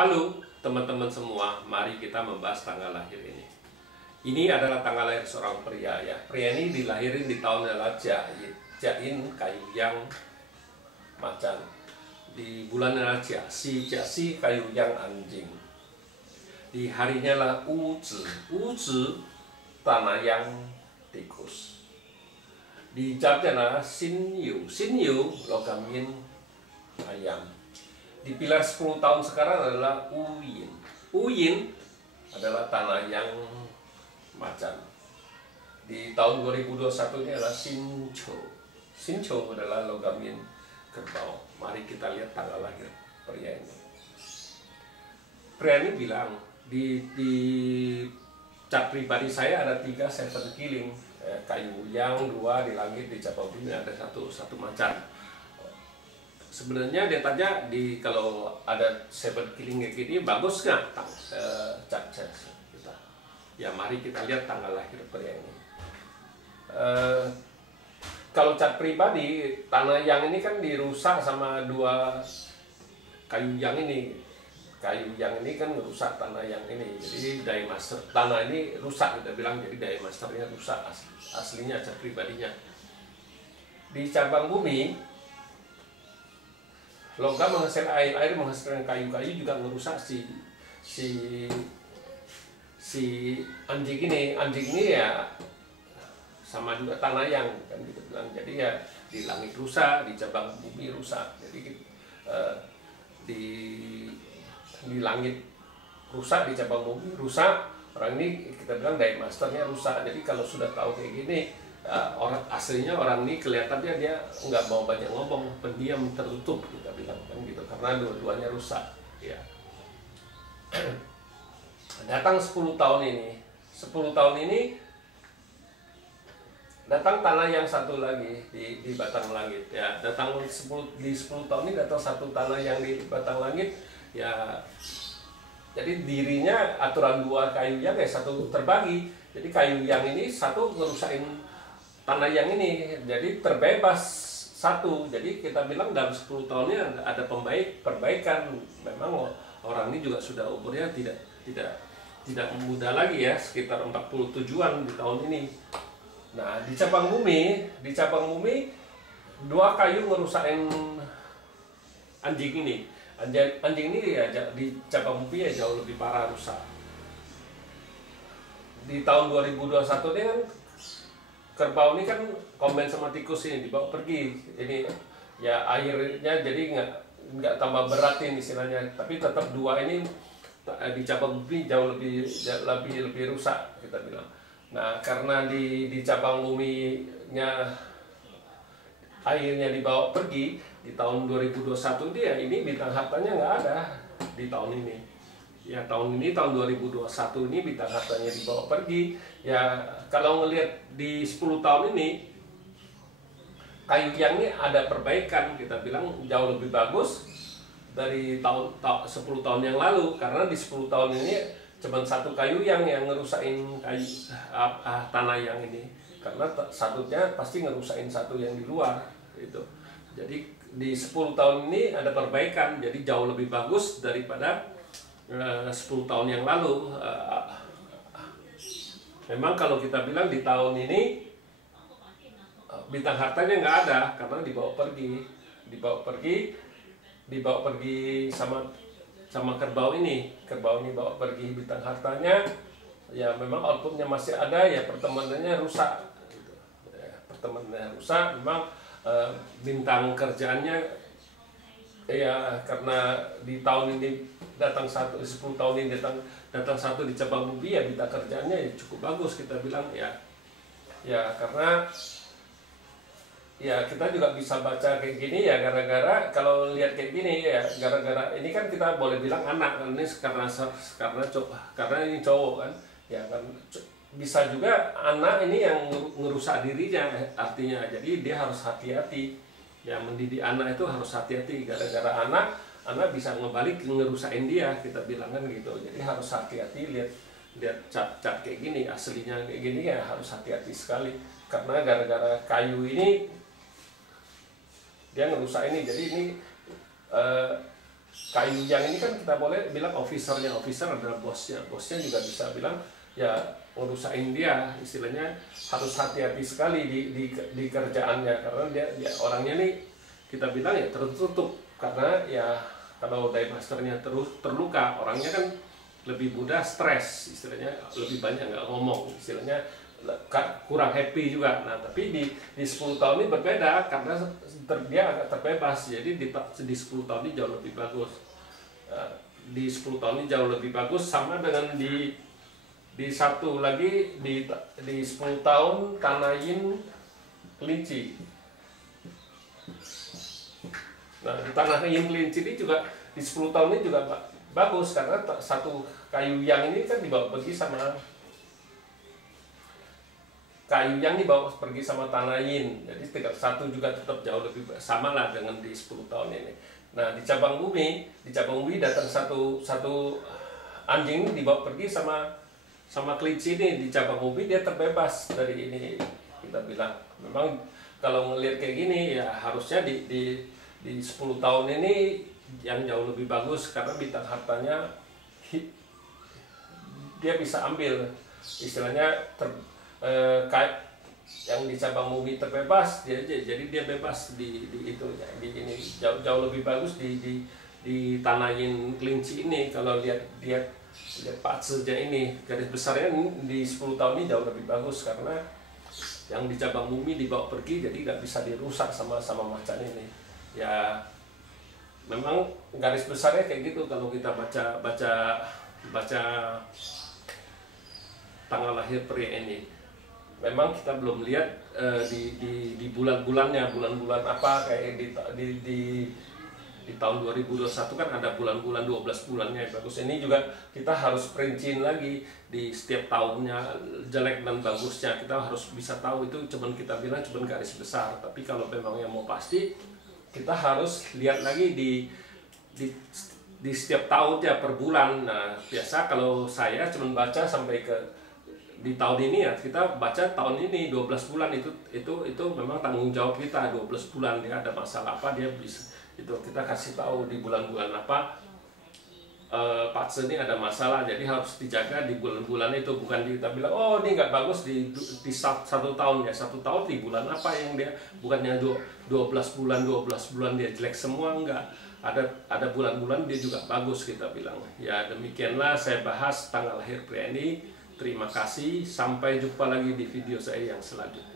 Halo teman-teman semua, mari kita membahas tanggal lahir ini. Ini adalah tanggal lahir seorang pria ya. Pria ini dilahirin di tahun adalah Jain kayu yang macan. Di bulan adalah Jasi kayu yang anjing. Di harinya lah Uzi tanah yang tikus. Di jamnya adalah Sinyu logam yin ayam. Di pilar 10 tahun sekarang adalah Uyin adalah tanah yang macan. Di tahun 2021 ini adalah Sincho adalah logam yin kerbau. Mari kita lihat tanggal lahir pria ini. Pria ini bilang di cat pribadi saya ada 3 seven killing, kayu yang 2 di langit, di cabang bumi ada satu macan. Sebenarnya dia tanya kalau ada seven killing kayak gini bagus nggak cat kita? Ya mari kita lihat tanggal lahir pria ini. Kalau cat pribadi tanah yang ini kan dirusak sama 2 kayu yang ini. Kayu yang ini kan merusak tanah yang ini. Jadi daya master tanah ini rusak kita bilang, jadi daya masternya rusak aslinya cat pribadinya. Di cabang bumi logam menghasilkan air menghasilkan kayu-kayu juga merusak si anjing ini ya sama juga tanah yang kan gitu bilang. Jadi ya di langit rusak, di cabang bumi rusak. Jadi di langit rusak, di cabang bumi rusak. Orang ini kita bilang daya masternya rusak. Jadi kalau sudah tahu kayak gini, orang aslinya orang ini kelihatannya dia nggak mau banyak ngomong, pendiam, tertutup kita bilang kan gitu, karena dua-duanya rusak ya. Datang 10 tahun ini datang tanah yang satu lagi di batang langit ya. Datang di 10 tahun ini datang satu tanah yang di batang langit ya. Jadi dirinya aturan 2 kayu yang satu terbagi. Jadi kayu yang ini satu ngerusakin tanah yang ini, jadi terbebas satu. Jadi kita bilang dalam 10 tahunnya ada perbaikan. Memang orang ini juga sudah umurnya tidak muda lagi ya, sekitar 47-an di tahun ini. Nah di cabang bumi 2 kayu ngerusakin anjing ini. Anjing ini ya di cabang bumi ya jauh lebih parah rusak. Di tahun 2021 ini kan kerbau ini kan komen sama tikus ini dibawa pergi. Ini ya airnya jadi nggak tambah berat ini istilahnya, tapi tetap 2 ini di cabang bumi jauh lebih rusak kita bilang. Nah karena di cabang buminya airnya dibawa pergi di tahun 2021 dia ini bintang hartanya nggak ada di tahun ini. Ya tahun 2021 ini bintang hartanya dibawa pergi. Ya kalau ngelihat di 10 tahun ini kayu yang ini ada perbaikan, kita bilang jauh lebih bagus dari 10 tahun yang lalu. Karena di 10 tahun ini cuma satu kayu yang ngerusain kayu tanah yang ini. Karena satunya pasti ngerusain satu yang di luar gitu. Jadi di 10 tahun ini ada perbaikan, jadi jauh lebih bagus daripada 10 tahun yang lalu. Memang kalau kita bilang di tahun ini bintang hartanya nggak ada karena dibawa pergi sama kerbau ini bawa pergi bintang hartanya. Ya memang outputnya masih ada ya, pertemanannya rusak gitu. Ya, pertemanannya rusak memang. Bintang kerjaannya ya karena di tahun ini datang 10 tahun ini datang satu di cabang bumi ya, bintang kerjaannya ya cukup bagus kita bilang ya karena ya kita juga bisa baca kayak gini ya gara-gara kalau lihat kayak gini ya gara-gara ini kan kita boleh bilang anak kan ini karena ini cowok kan ya kan. Bisa juga anak ini yang ngerusak dirinya artinya, jadi dia harus hati-hati ya, mendidik anak itu harus hati-hati gara-gara anak bisa ngebalik ngerusakin dia kita bilang kan gitu. Jadi harus hati-hati, lihat cat kayak gini aslinya kayak gini ya harus hati-hati sekali karena gara-gara kayu ini dia ngerusak ini. Jadi ini kayu yang ini kan kita boleh bilang officernya, officer adalah bosnya, bosnya juga bisa bilang ya urusain dia, istilahnya harus hati-hati sekali di kerjaannya, karena dia orangnya nih kita bilang ya tertutup, karena ya kalau dive masternya terus terluka, orangnya kan lebih mudah stres, istilahnya lebih banyak nggak ngomong, istilahnya kurang happy juga. Nah tapi di 10 tahun ini berbeda, karena dia agak terbebas, jadi di 10 tahun ini jauh lebih bagus. Di 10 tahun ini jauh lebih bagus, sama dengan di satu lagi di 10 tahun Tanayin kelinci. Nah di Tanayin kelinci ini juga di 10 tahun ini juga bagus, karena satu kayu yang ini kan dibawa pergi sama Tanayin, jadi tingkat satu juga tetap jauh lebih sama lah dengan di 10 tahun ini. Nah di cabang bumi datang satu anjing dibawa pergi sama kelinci ini. Di cabang bumi dia terbebas dari ini, kita bilang memang kalau ngelihat kayak gini ya harusnya di 10 tahun ini yang jauh lebih bagus, karena bintang hartanya dia bisa ambil, istilahnya yang di cabang bumi terbebas, jadi dia bebas di itu, di ini jauh lebih bagus di Tanayin kelinci ini. Kalau lihat patsnya ini, garis besarnya di 10 tahun ini jauh lebih bagus, karena yang di cabang bumi dibawa pergi, jadi nggak bisa dirusak sama macan ini. Ya memang garis besarnya kayak gitu kalau kita baca tanggal lahir pria ini. Memang kita belum lihat di bulan-bulannya, bulan-bulan apa kayak di tahun 2021 kan ada bulan-bulan 12 bulannya bagus. Ini juga kita harus perinciin lagi di setiap tahunnya, jelek dan bagusnya kita harus bisa tahu. Itu cuman kita bilang cuman garis besar, tapi kalau memang yang mau pasti kita harus lihat lagi di setiap tahunnya per bulan. Nah biasa kalau saya cuma baca sampai ke di tahun ini ya, kita baca tahun ini 12 bulan, itu memang tanggung jawab kita. 12 bulan dia ada masalah apa, dia bisa itu kita kasih tahu di bulan-bulan apa patse ini ada masalah, jadi harus dijaga di bulan-bulan itu. Bukan kita bilang oh ini nggak bagus di 1 tahun ya, 1 tahun di bulan apa yang dia, bukannya 12 bulan dia jelek semua, enggak, ada bulan-bulan dia juga bagus kita bilang. Ya demikianlah saya bahas tanggal lahir pria ini. Terima kasih, sampai jumpa lagi di video saya yang selanjutnya.